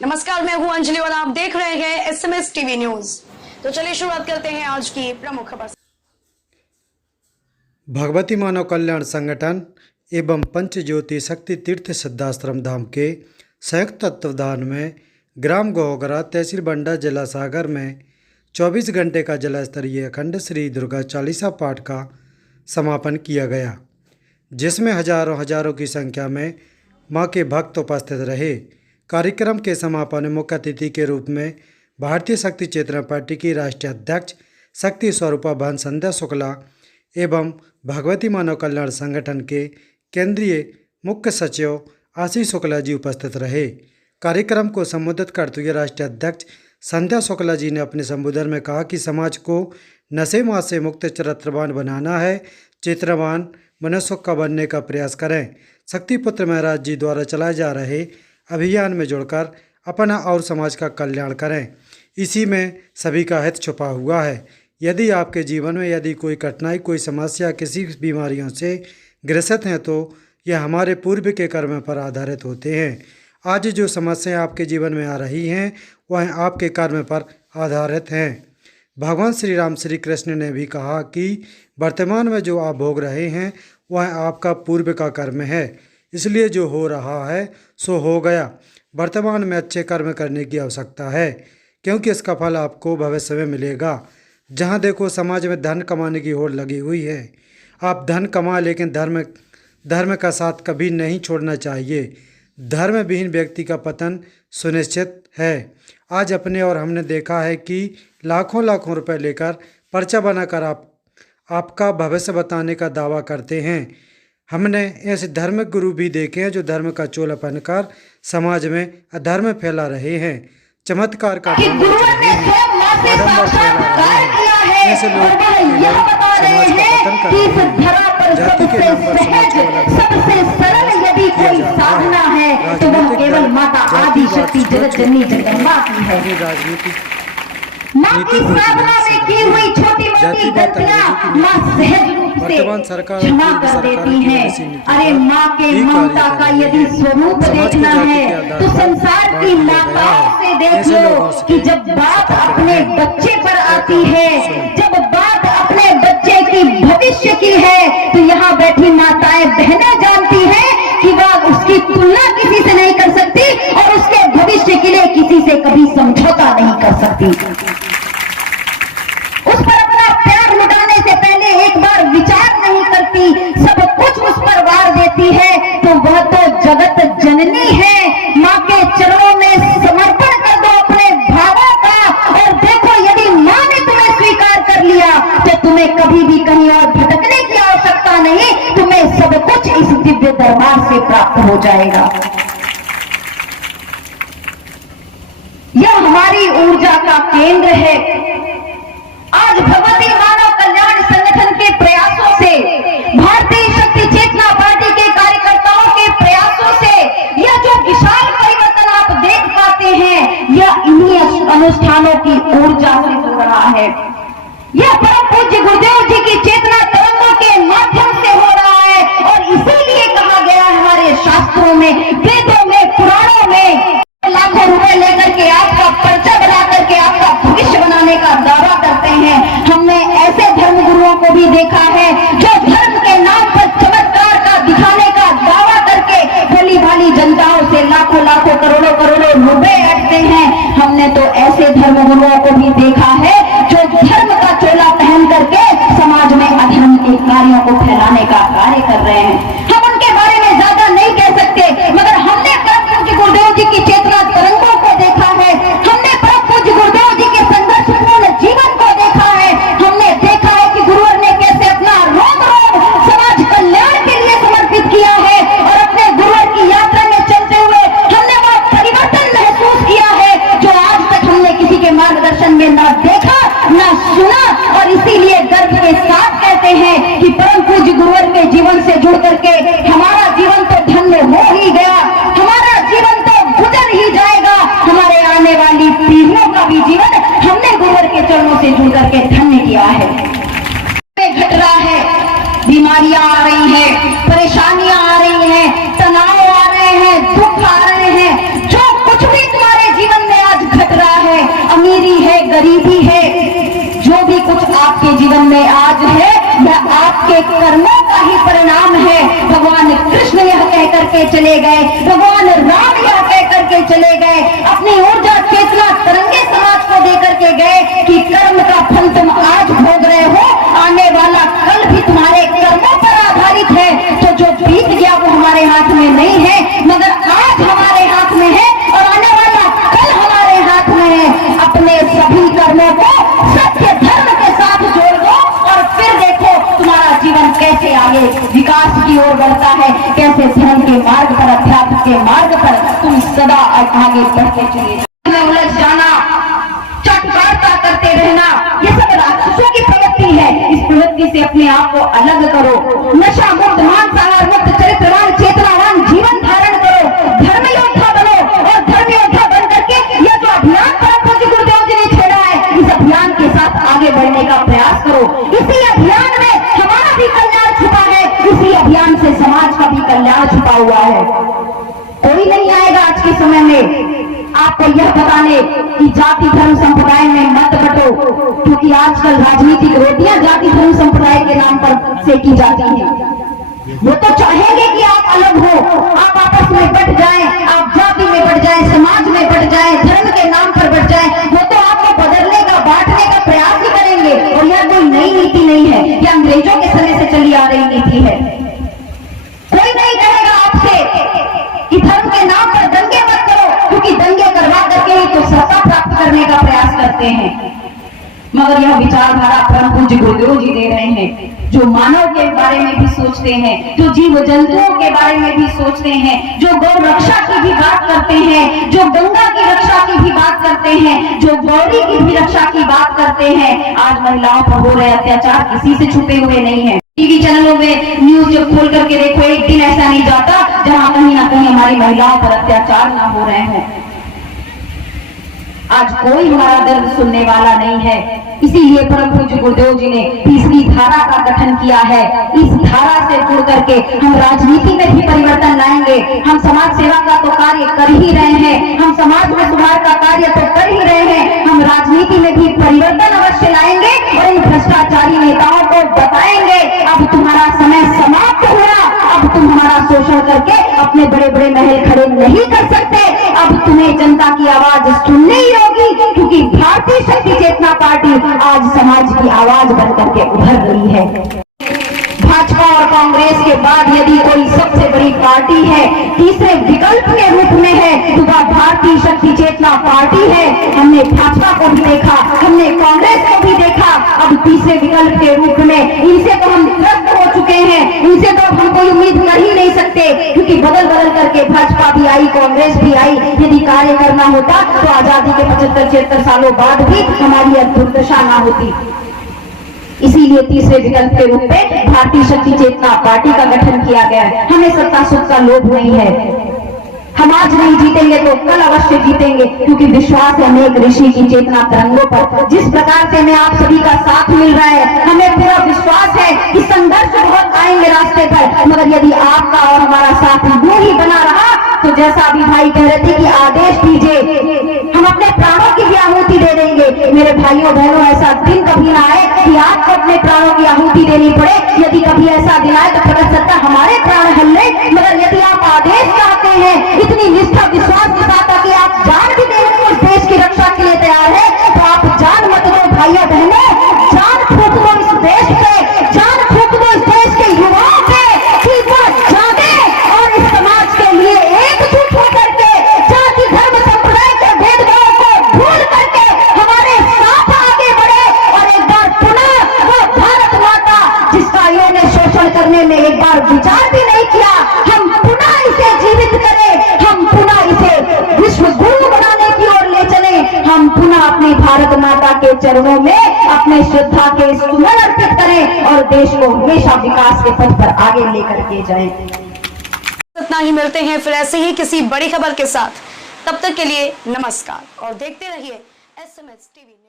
नमस्कार, मैं हूं अंजलि और आप देख रहे हैं SMS टीवी न्यूज। तो चलिए शुरुआत करते हैं आज की प्रमुख खबर। भगवती मानव कल्याण संगठन एवं पंचज्योति शक्ति तीर्थ सिद्धाश्रम धाम के संयुक्त तत्वावधान में ग्राम गोहगरा, तहसील बंडा, जिला सागर में 24 घंटे का जिला स्तरीय अखंड श्री दुर्गा चालीसा पाठ का समापन किया गया, जिसमें हजारों की संख्या में मां के भक्त उपस्थित रहे। कार्यक्रम के समापन में मुख्य अतिथि के रूप में भारतीय शक्ति चेतना पार्टी की राष्ट्रीय अध्यक्ष शक्ति स्वरूपा बहन संध्या शुक्ला एवं भगवती मानव कल्याण संगठन के केंद्रीय मुख्य सचिव आशीष शुक्ला जी उपस्थित रहे। कार्यक्रम को संबोधित करते हुए राष्ट्रीय अध्यक्ष संध्या शुक्ला जी ने अपने संबोधन में कहा कि समाज को नशे मात से मुक्त चरित्रवान बनाना है, चेतनावान मनुष्य का बनने का प्रयास करें। शक्तिपुत्र महाराज जी द्वारा चलाए जा रहे अभियान में जुड़कर अपना और समाज का कल्याण करें। इसी में सभी का हित छुपा हुआ है। यदि आपके जीवन में यदि कोई कठिनाई, कोई समस्या, किसी बीमारियों से ग्रसित हैं तो यह हमारे पूर्व के कर्म पर आधारित होते हैं। आज जो समस्याएं आपके जीवन में आ रही हैं वह आपके कर्म पर आधारित हैं। भगवान श्री राम श्री कृष्ण ने भी कहा कि वर्तमान में जो आप भोग रहे हैं वह आपका पूर्व का कर्म है, इसलिए जो हो रहा है सो हो गया। वर्तमान में अच्छे कर्म करने की आवश्यकता है, क्योंकि इसका फल आपको भविष्य में मिलेगा। जहाँ देखो समाज में धन कमाने की होड़ लगी हुई है। आप धन कमाएं, लेकिन धर्म का साथ कभी नहीं छोड़ना चाहिए। धर्म विहीन व्यक्ति का पतन सुनिश्चित है। आज अपने और हमने देखा है कि लाखों रुपए लेकर पर्चा बनाकर आपका भविष्य बताने का दावा करते हैं। हमने ऐसे धार्मिक गुरु भी देखे हैं जो धर्म का चोला पहनकर समाज में अधर्म फैला रहे हैं, चमत्कार का काम कर रहे हैं, आडंबर फैला रहे हैं। ऐसे लोग समाज का पतन कर रहे हैं। जाति के नाम पर समाज को अलग किया जाता है। राजनीतिक राजनीतिक नीति जातिवाद वर्तमान सरकार अरे माँ के ममता का यदि स्वरूप देखना है तो संसार की माताओं से देख लो कि जब बात अपने बच्चे पर आती है, जब बात अपने बच्चे की भविष्य की है, तो यहाँ बैठी माताएं बहनें जानती हैं कि वह उसकी तुलना किसी से नहीं कर सकती और उसके भविष्य के लिए किसी से कभी समझौता नहीं कर सकती। उस पर अपना प्यार लुटाने से पहले एक बार विचार नहीं करती, सब कुछ उस पर वार देती है, तो वह तो जगत जननी है। माँ के चरणों में समर्पण कर दो अपने भावों का, और देखो यदि माँ ने तुम्हें स्वीकार कर लिया तो तुम्हें कभी भी कहीं और भटकने की आवश्यकता नहीं, तुम्हें सब कुछ इस दिव्य दरबार से प्राप्त हो जाएगा। यह हमारी ऊर्जा का केंद्र है। आज भगवती मानव कल्याण संगठन के प्रयासों से, भारतीय शक्ति चेतना पार्टी के कार्यकर्ताओं के प्रयासों से यह जो विशाल परिवर्तन आप देख पाते हैं, यह इन्हीं अनुष्ठानों की ऊर्जा से हो रहा है। यह परम पूज्य गुरुदेव जी की चेतना तरंगों के माध्यम से हो रहा है, और इसीलिए कहा गया हमारे शास्त्रों में, वेदों में, पुराणों में, लाखों रुपए लेकर के आपका पर्चा बना करके आपका भविष्य बनाने का दावा करते हैं। हमने ऐसे धर्म गुरुओं को भी देखा है जो धर्म के नाम जीवन में आज है, यह आपके कर्मों का ही परिणाम है। भगवान कृष्ण यह कह करके चले गए, भगवान राम यह कह करके चले गए, अपनी ऊर्जा चेतना तरंगे समाज को दे करके गए कि कर्म का फल तुम आज भोग रहे हो, आने वाला कल भी तुम्हारे कर्मों पर आधारित है। तो जो बीत गया वो हमारे हाथ में नहीं है, मगर आज हमारे हाथ में है और आने वाला कल हमारे हाथ में है। अपने सभी कर्मों को सत्य धर्म के साथ जोड़ दो और फिर देखो तुम्हारा जीवन कैसे आगे विकास की ओर बढ़ता है, कैसे धर्म के मार्ग पर, अध्यात्म के मार्ग पर तुम सदा आगे बढ़ते चले उलझ जाना, चटकारता करते रहना, ये सब राक्षसों की प्रवृत्ति है। इस प्रवृत्ति से अपने आप को अलग करो, नशा मुक्त, मांसाहार मुक्त, चरित्रवान, चेतनावान जीवन धारण करो, धर्म योद्धा बनो और धर्म योद्धा बन करके यह जो अभियान परम पूज्य गुरुदेव जी ने छेड़ा है, इस अभियान के साथ आगे बढ़ने का प्रयास करो। इसी अभियान में हमारा भी कल्याण छुपा है, इसी अभियान से समाज का भी कल्याण छुपा हुआ है। कोई नहीं आएगा आज के समय में आपको यह बताने कि जाति धर्म संप्रदाय में मत बटो, क्योंकि आजकल राजनीतिक रोटियां जाति धर्म संप्रदाय के नाम पर सेकी जाती हैं। वो तो चाहेंगे कि आप अलग हो, आप आपस में बट जाएं, आप जाति में बट जाएं, समाज में बट जाएं, धर्म के नाम पर बट जाएं। वो तो आपको बदलने का, बांटने का प्रयास ही करेंगे। और यह कोई नई नीति नहीं है, यह अंग्रेजों के समय से चली आ रही नीति है। कोई नहीं कहेगा आपसे कि धर्म के नाम पर दंगे मत करो, क्योंकि दंगे करवा करके ही तो सत्ता प्राप्त करने का प्रयास करते हैं। मगर यह विचारधारा परम पूज्य गुरुदेव जी दे रहे हैं, जो मानव के बारे में भी सोचते हैं, जो जीव जंतुओं के बारे में भी सोचते हैं, जो गौ रक्षा की भी बात करते हैं, जो गंगा की रक्षा की भी बात करते हैं, जो गौरी की भी रक्षा की बात करते हैं। आज महिलाओं पर हो रहे अत्याचार किसी से छुपे हुए नहीं है। टीवी चैनलों में न्यूज जब खोल करके देखो, एक दिन ऐसा नहीं जाता जहां कहीं ना कहीं हमारी महिलाओं पर अत्याचार ना हो रहे हों। आज कोई हमारा दर्द सुनने वाला नहीं है। इसीलिए परम पूज्य गुरुदेव जी ने तीसरी धारा का गठन किया है। इस धारा से जुड़ करके हम राजनीति में भी परिवर्तन लाएंगे। हम समाज सेवा का तो कार्य कर ही रहे हैं, हम समाज में सुधार का कार्य तो कर ही रहे हैं, हम राजनीति में भी परिवर्तन अवश्य लाएंगे और इन भ्रष्टाचारी नेताओं को बताएंगे अब तुम्हारा समय समाप्त हुआ, अब तुम हमारा शोषण करके अपने बड़े बड़े महल खड़े नहीं कर सकते। अब तुम्हें जनता की आवाज सुननी ही होगी, क्योंकि भारतीय शक्ति चेतना पार्टी आज समाज की आवाज बनकर के उभर रही है। भाजपा और कांग्रेस के बाद यदि कोई सबसे बड़ी पार्टी है, तीसरे विकल्प के रूप में है, तो वह भारतीय शक्ति चेतना पार्टी है। हमने भाजपा को भी देखा, हमने कांग्रेस को भी देखा, अब तीसरे विकल्प के रूप में इनसे तो हम त्रस्त हो चुके हैं, इनसे तो हम कोई उम्मीद कर ही नहीं सकते, क्योंकि बदल बदल करके भाजपा भी आई, कांग्रेस भी आई। यदि कार्य करना होता तो आजादी के 75-76 सालों बाद भी हमारी अद्भुत दशा ना होती। इसीलिए तीसरे विकल्प के रूप में भारतीय शक्ति चेतना पार्टी का गठन किया गया है। हमें सत्ता सुख का लोभ नहीं है। हम आज नहीं जीतेंगे तो कल अवश्य जीतेंगे, क्योंकि विश्वास है हमें एक ऋषि की चेतना तरंगों पर। जिस प्रकार से हमें आप सभी का साथ मिल रहा है, हमें पूरा विश्वास है कि संघर्ष बहुत आएंगे रास्ते पर, मगर यदि आपका और हमारा साथ यूं ही बना रहा तो जैसा अभी भाई कह रहे थे कि आदेश दीजिए, हम अपने प्राणों की भी आहुति दे देंगे। मेरे भाइयों बहनों, ऐसा दिन कभी ना आए कि आपको अपने प्राणों की आहुति देनी पड़े। यदि कभी ऐसा दिन आए तो प्रकट सकता हमारे प्राण हल्ले, मगर यदि आप आदेश चाहते हैं, इतनी निष्ठा विश्वास के साथ कि आप जान भी देने को इस देश की रक्षा के लिए तैयार है, तो आप जान मत दो भाइयों बहनों, जान फूक दो इस देश पे, जान फूक दो इस देश के युवाओं पे, कि वो जागे और इस समाज के लिए एकजुट होकर के जाति धर्म संप्रदाय के भेदभाव को भूल करके हमारे साथ आगे बढ़े और एक बार पुनः वो भारत माता जिसका इन्होंने शोषण करने में एक बार विचार भी नहीं किया, हम पुनः इसे जीवित करें, हम पुनः इसे विश्व गुरु बनाने की ओर ले चले, हम पुनः अपनी भारत माता के चरणों में अपने श्रद्धा के सुमन अर्पित करें और देश को हमेशा विकास के पथ पर आगे लेकर के जाएं। इतना ही, मिलते हैं फिर ऐसे ही किसी बड़ी खबर के साथ। तब तक के लिए नमस्कार और देखते रहिए SMS TV।